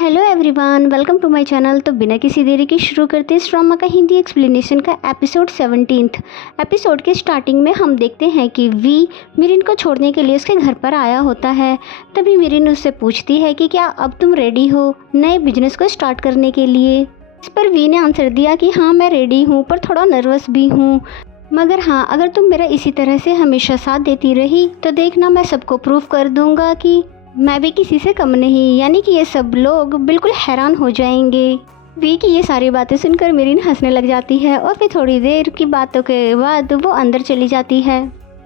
Hello everyone, welcome to my channel. तो बिना किसी देरी के शुरू करते हैं इस ड्रामा का हिंदी एक्सप्लेनेशन का एपिसोड 17। एपिसोड के स्टार्टिंग में हम देखते हैं कि वी मिरिन को छोड़ने के लिए उसके घर पर आया होता है। तभी मिरिन उससे पूछती है कि क्या अब तुम रेडी हो नए बिजनेस को स्टार्ट करने के लिए। इस पर वी ने आंसर दिया कि हाँ मैं रेडी हूँ, पर थोड़ा नर्वस भी हूँ, मगर हाँ अगर तुम मेरा इसी तरह से हमेशा साथ देती रही तो देखना मैं सबको प्रूव कर दूंगा कि मैं भी किसी से कम नहीं। यानी कि ये सब लोग बिल्कुल हैरान हो जाएंगे। वी की ये सारी बातें सुनकर मिरिन हंसने लग जाती है और फिर थोड़ी देर की बातों के बाद वो अंदर चली जाती है।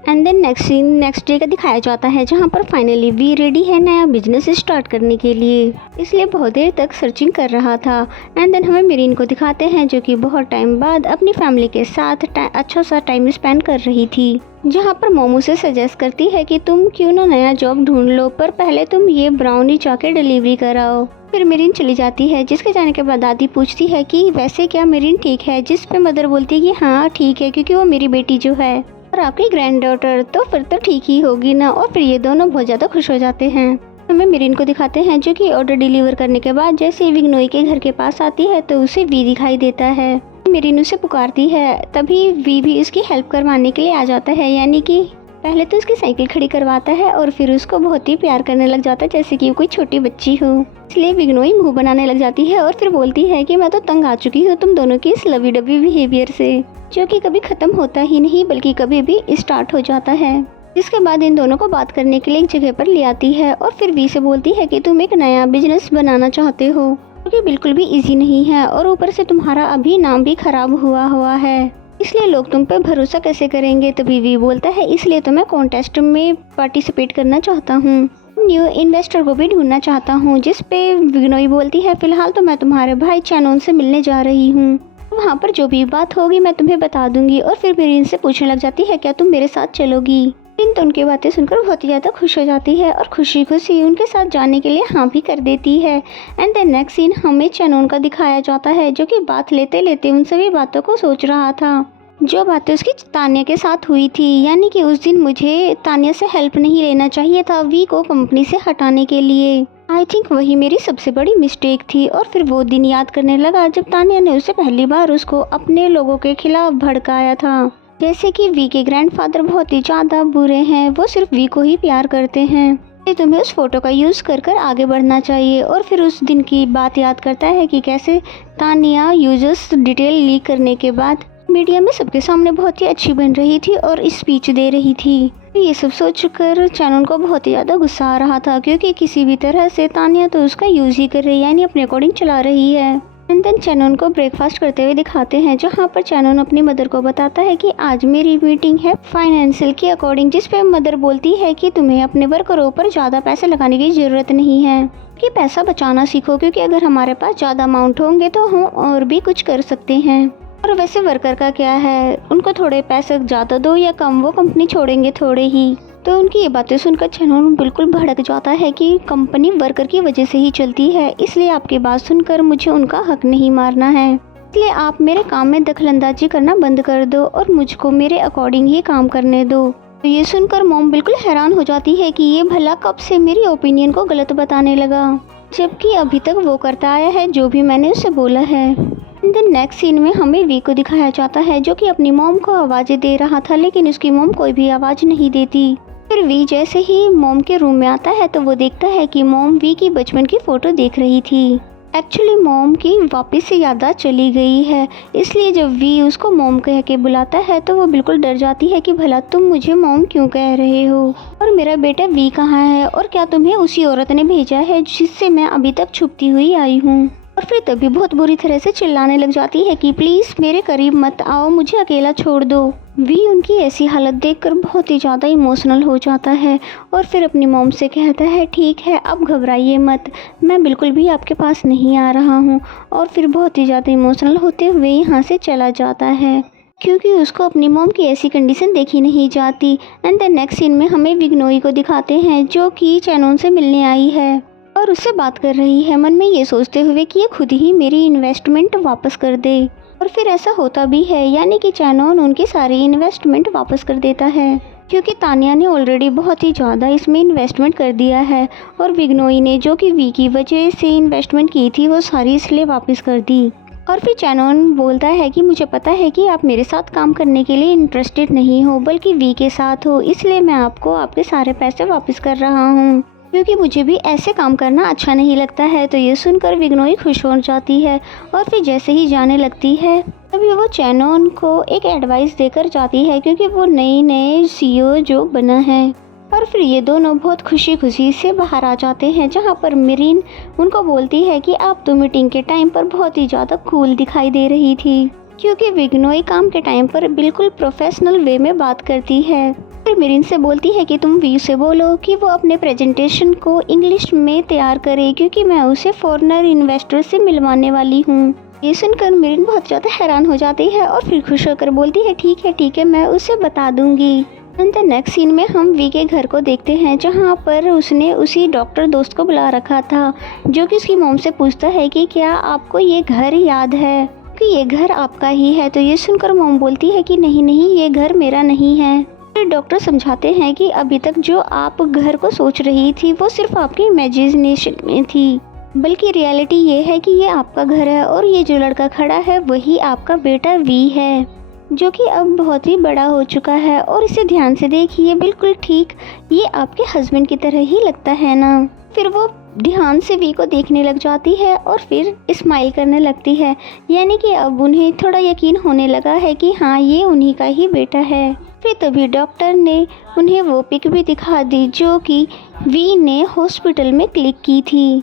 And then next scene next day का दिखाया जाता है, जहाँ पर फाइनली वी रेडी है नया बिजनेस स्टार्ट करने के लिए, इसलिए बहुत देर तक सर्चिंग कर रहा था। एंड देन हमें मिरिन को दिखाते हैं जो कि बहुत टाइम बाद अपनी फैमिली के साथ अच्छा सा टाइम स्पेंड कर रही थी, जहाँ पर मोमू से सजेस्ट करती है कि तुम क्यों ना नया जॉब ढूंढ लो, पर पहले तुम ये ब्राउनी जाके डिलीवरी कराओ। फिर मिरिन चली जाती है, जिसके जाने के बाद दादी पूछती है कि वैसे क्या मिरिन ठीक है, जिस पे मदर बोलती है कि हाँ ठीक है क्योंकि वो मेरी बेटी जो है और आपकी ग्रैंड डॉटर, तो फिर तो ठीक ही होगी ना। और फिर ये दोनों बहुत ज़्यादा खुश हो जाते हैं। हमें मिरिन को दिखाते हैं जो कि ऑर्डर डिलीवर करने के बाद जैसे विग्नोई के घर के पास आती है तो उसे वी दिखाई देता है। मिरिन उसे पुकारती है, तभी वी भी उसकी हेल्प करवाने के लिए आ जाता है। यानी कि पहले तो उसकी साइकिल खड़ी करवाता है और फिर उसको बहुत ही प्यार करने लग जाता है जैसे कि वो कोई छोटी बच्ची हो। इसलिए विग्नोई मुंह बनाने लग जाती है और फिर बोलती है कि मैं तो तंग आ चुकी हूँ तुम दोनों की इस लवी डबी बिहेवियर से, जो कि कभी ख़त्म होता ही नहीं बल्कि कभी भी स्टार्ट हो जाता है। जिसके बाद इन दोनों को बात करने के लिए एक जगह पर ले आती है और फिर वी से बोलती है कि तुम एक नया बिजनेस बनाना चाहते हो, क्योंकि बिल्कुल भी इजी नहीं है और ऊपर से तुम्हारा अभी नाम भी खराब हुआ है, इसलिए लोग तुम पे भरोसा कैसे करेंगे। तभी वी बोलता है इसलिए तो मैं कॉन्टेस्ट में पार्टिसिपेट करना चाहता हूँ, न्यू इन्वेस्टर को भी ढूंढना चाहता हूँ। जिस पे विग्नोई बोलती है फिलहाल तो मैं तुम्हारे भाई चैनोन से मिलने जा रही हूँ, वहाँ पर जो भी बात होगी मैं तुम्हें बता दूंगी। और फिर मिरिन से पूछने लग जाती है क्या तुम मेरे साथ चलोगी। मिरिन तो उनकी बातें सुनकर बहुत ही ज़्यादा खुश हो जाती है और खुशी खुशी उनके साथ जाने के लिए हाँ भी कर देती है। एंड द नेक्स्ट सीन हमें चैनोन का दिखाया जाता है जो कि बात लेते लेते उन सभी बातों को सोच रहा था जो बातें उसकी तानिया के साथ हुई थी। यानी कि उस दिन मुझे तानिया से हेल्प नहीं लेना चाहिए था वी को कंपनी से हटाने के लिए। आई थिंक वही मेरी सबसे बड़ी मिस्टेक थी। और फिर वो दिन याद करने लगा जब तानिया ने उसे पहली बार उसको अपने लोगों के खिलाफ भड़काया था, जैसे कि वी के ग्रैंडफादर बहुत ही ज़्यादा बुरे हैं, वो सिर्फ वी को ही प्यार करते हैं, तुम्हें उस फोटो का यूज़ कर आगे बढ़ना चाहिए। और फिर उस दिन की बात याद करता है कि कैसे तानिया यूजर्स डिटेल लीक करने के बाद मीडिया में सबके सामने बहुत ही अच्छी बन रही थी और स्पीच दे रही थी। ये सब सोचकर चैनन को बहुत ही ज़्यादा गुस्सा आ रहा था, क्योंकि किसी भी तरह से तानिया तो उसका यूज़ ही कर रही है, यानी अपने अकॉर्डिंग चला रही है। एंड देन चैनन को ब्रेकफास्ट करते हुए दिखाते हैं, जहाँ पर चैनन अपनी मदर को बताता है कि आज मेरी मीटिंग है फाइनेंशियल के अकॉर्डिंग, जिस पे मदर बोलती है कि तुम्हें अपने वर्करों पर ज़्यादा पैसे लगाने की ज़रूरत नहीं है, कि पैसा बचाना सीखो, क्योंकि अगर हमारे पास ज़्यादा अमाउंट होंगे तो हम और भी कुछ कर सकते हैं। और वैसे वर्कर का क्या है, उनको थोड़े पैसे ज़्यादा दो या कम, वो कंपनी छोड़ेंगे थोड़े ही। तो उनकी ये बातें सुनकर चैनन बिल्कुल भड़क जाता है कि कंपनी वर्कर की वजह से ही चलती है, इसलिए आपकी बात सुनकर मुझे उनका हक नहीं मारना है, इसलिए आप मेरे काम में दखलंदाजी करना बंद कर दो और मुझको मेरे अकॉर्डिंग ही काम करने दो। तो ये सुनकर मॉम बिल्कुल हैरान हो जाती है कि ये भला कब से मेरी ओपिनियन को गलत बताने लगा, जबकि अभी तक वो करता आया है जो भी मैंने उसे बोला है। नेक्स्ट सीन में हमें वी को दिखाया जाता है जो कि अपनी मॉम को आवाज़ें दे रहा था, लेकिन उसकी मॉम कोई भी आवाज़ नहीं देती। फिर वी जैसे ही मॉम के रूम में आता है तो वो देखता है कि मॉम वी की बचपन की फ़ोटो देख रही थी। एक्चुअली मॉम की वापस से याददाश्त चली गई है, इसलिए जब वी उसको मॉम कह के बुलाता है तो वो बिल्कुल डर जाती है कि भला तुम मुझे मॉम क्यों कह रहे हो, और मेरा बेटा वी कहाँ है, और क्या तुम्हें उसी औरत ने भेजा है जिससे मैं अभी तक छुपती हुई आई हूँ। और फिर तभी बहुत बुरी तरह से चिल्लाने लग जाती है कि प्लीज़ मेरे करीब मत आओ, मुझे अकेला छोड़ दो। वी उनकी ऐसी हालत देखकर बहुत ही ज़्यादा इमोशनल हो जाता है और फिर अपनी मॉम से कहता है ठीक है अब घबराइए मत, मैं बिल्कुल भी आपके पास नहीं आ रहा हूँ। और फिर बहुत ही ज़्यादा इमोशनल होते हुए यहाँ से चला जाता है, क्योंकि उसको अपनी मॉम की ऐसी कंडीशन देखी नहीं जाती। एंड द नेक्स्ट सीन में हमें विग्नोई को दिखाते हैं जो कि चैनोन से मिलने आई है और उससे बात कर रही है, मन में ये सोचते हुए कि ये खुद ही मेरी इन्वेस्टमेंट वापस कर दे। और फिर ऐसा होता भी है, यानी कि चैनोन उनकी सारी इन्वेस्टमेंट वापस कर देता है। क्योंकि तानिया ने ऑलरेडी बहुत ही ज़्यादा इसमें इन्वेस्टमेंट कर दिया है और बिग्नोई ने जो कि वी की वजह से इन्वेस्टमेंट की थी वो सारी इसलिए वापस कर दी। और फिर चैनोन बोलता है कि मुझे पता है कि आप मेरे साथ काम करने के लिए इंटरेस्टेड नहीं हो बल्कि वी के साथ हो, इसलिए मैं आपको आपके सारे पैसे वापस कर रहा हूँ क्योंकि मुझे भी ऐसे काम करना अच्छा नहीं लगता है। तो ये सुनकर बिग्नोई खुश हो जाती है और फिर जैसे ही जाने लगती है तभी वो चैनोन को एक एडवाइस देकर जाती है क्योंकि वो नए सीईओ जो बना है। और फिर ये दोनों बहुत खुशी खुशी से बाहर आ जाते हैं जहाँ पर मिरीन उनको बोलती है कि आप तो मीटिंग के टाइम पर बहुत ही ज़्यादा कूल दिखाई दे रही थी, क्योंकि बिग्नोई काम के टाइम पर बिल्कुल प्रोफेशनल वे में बात करती है। फिर मिरीन से बोलती है कि तुम वी से बोलो कि वो अपने प्रेजेंटेशन को इंग्लिश में तैयार करे क्योंकि मैं उसे फॉरेनर इन्वेस्टर से मिलवाने वाली हूँ। ये सुनकर मिरीन बहुत ज़्यादा हैरान हो जाती है और फिर खुश होकर बोलती है ठीक है मैं उसे बता दूंगी। एंड द नेक्स्ट सीन में हम वी के घर को देखते हैं जहाँ पर उसने उसी डॉक्टर दोस्त को बुला रखा था जो कि उसकी मॉम से पूछता है कि क्या आपको ये घर याद है कि ये घर आपका ही है। तो ये सुनकर मॉम बोलती है कि नहीं ये घर मेरा नहीं है। फिर डॉक्टर समझाते हैं कि अभी तक जो आप घर को सोच रही थी वो सिर्फ आपकी इमेजिनेशन में थी, बल्कि रियलिटी ये है कि ये आपका घर है और ये जो लड़का खड़ा है वही आपका बेटा वी है जो कि अब बहुत ही बड़ा हो चुका है। और इसे ध्यान से देखिए, बिल्कुल ठीक ये आपके हस्बैंड की तरह ही लगता है ना। फिर वो ध्यान से वी को देखने लग जाती है और फिर स्माइल करने लगती है, यानी कि अब उन्हें थोड़ा यकीन होने लगा है कि हाँ ये उन्हीं का ही बेटा है। फिर तभी डॉक्टर ने उन्हें वो पिक भी दिखा दी जो कि वी ने हॉस्पिटल में क्लिक की थी।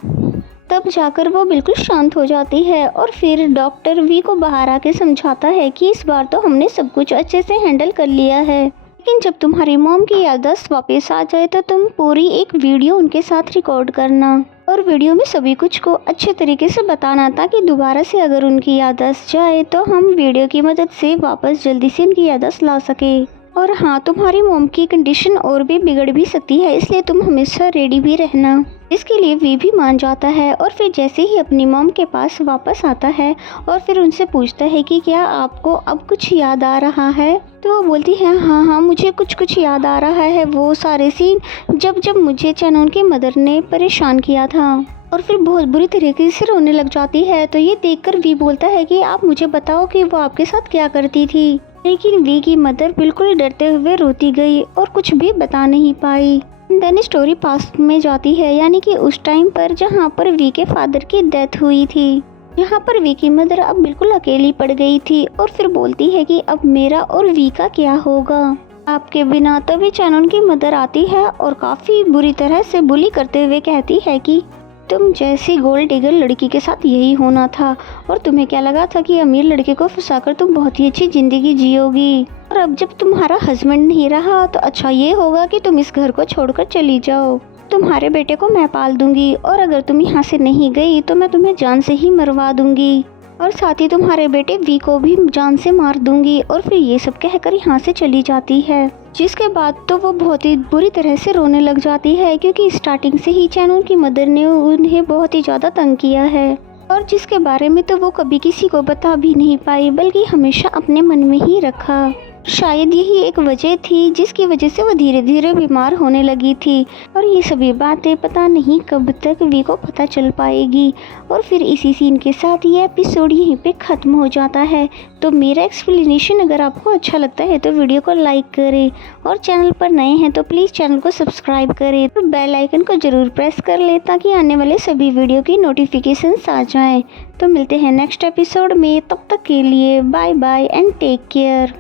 तब जाकर वो बिल्कुल शांत हो जाती है और फिर डॉक्टर वी को बाहर आके समझाता है कि इस बार तो हमने सब कुछ अच्छे से हैंडल कर लिया है, लेकिन जब तुम्हारी मॉम की याददाश्त वापस आ जाए तो तुम पूरी एक वीडियो उनके साथ रिकॉर्ड करना और वीडियो में सभी कुछ को अच्छे तरीके से बताना ताकि दोबारा से अगर उनकी याददाश्त जाए तो हम वीडियो की मदद से वापस जल्दी से उनकी याददाश्त ला सके। और हाँ, तुम्हारी मॉम की कंडीशन और भी बिगड़ भी सकती है, इसलिए तुम हमेशा रेडी भी रहना। इसके लिए वी भी मान जाता है और फिर जैसे ही अपनी मॉम के पास वापस आता है और फिर उनसे पूछता है कि क्या आपको अब कुछ याद आ रहा है। तो वो बोलती है हाँ मुझे कुछ याद आ रहा है, वो सारे सीन जब मुझे चैनोन की मदर ने परेशान किया था। और फिर बहुत बुरी तरीके से रोने लग जाती है। तो ये देखकर वी बोलता है कि आप मुझे बताओ कि वो आपके साथ क्या करती थी। लेकिन वी की मदर बिल्कुल डरते हुए रोती गई और कुछ भी बता नहीं पाई। देन स्टोरी पास्ट में जाती है, यानी कि उस टाइम पर जहाँ पर वी के फादर की डेथ हुई थी। यहाँ पर वी की मदर अब बिल्कुल अकेली पड़ गई थी और फिर बोलती है कि अब मेरा और वी का क्या होगा आपके बिना। तभी चैनोन की मदर आती है और काफ़ी बुरी तरह से बुली करते हुए कहती है कि तुम जैसी गोल्ड डिगर लड़की के साथ यही होना था और तुम्हें क्या लगा था कि अमीर लड़के को फंसाकर तुम बहुत ही अच्छी ज़िंदगी जियोगी। और अब जब तुम्हारा हस्बैंड नहीं रहा तो अच्छा ये होगा कि तुम इस घर को छोड़कर चली जाओ। तुम्हारे बेटे को मैं पाल दूंगी और अगर तुम यहाँ से नहीं गई तो मैं तुम्हें जान से ही मरवा दूंगी और साथ ही तुम्हारे बेटे वी को भी जान से मार दूंगी। और फिर ये सब कहकर यहाँ से चली जाती है। जिसके बाद तो वो बहुत ही बुरी तरह से रोने लग जाती है क्योंकि स्टार्टिंग से ही चैनोन की मदर ने उन्हें बहुत ही ज़्यादा तंग किया है और जिसके बारे में तो वो कभी किसी को बता भी नहीं पाई, बल्कि हमेशा अपने मन में ही रखा। शायद यही एक वजह थी जिसकी वजह से वो धीरे धीरे बीमार होने लगी थी और ये सभी बातें पता नहीं कब तक वी को पता चल पाएगी। और फिर इसी सीन के साथ ये एपिसोड यहीं पे ख़त्म हो जाता है। तो मेरा एक्सप्लेनेशन अगर आपको अच्छा लगता है तो वीडियो को लाइक करें और चैनल पर नए हैं तो प्लीज़ चैनल को सब्सक्राइब करें और बेल आइकन को ज़रूर प्रेस कर लें ताकि आने वाले सभी वीडियो की नोटिफिकेशंस आ जाएँ। तो मिलते हैं नेक्स्ट एपिसोड में, तब तक के लिए bye bye and take care.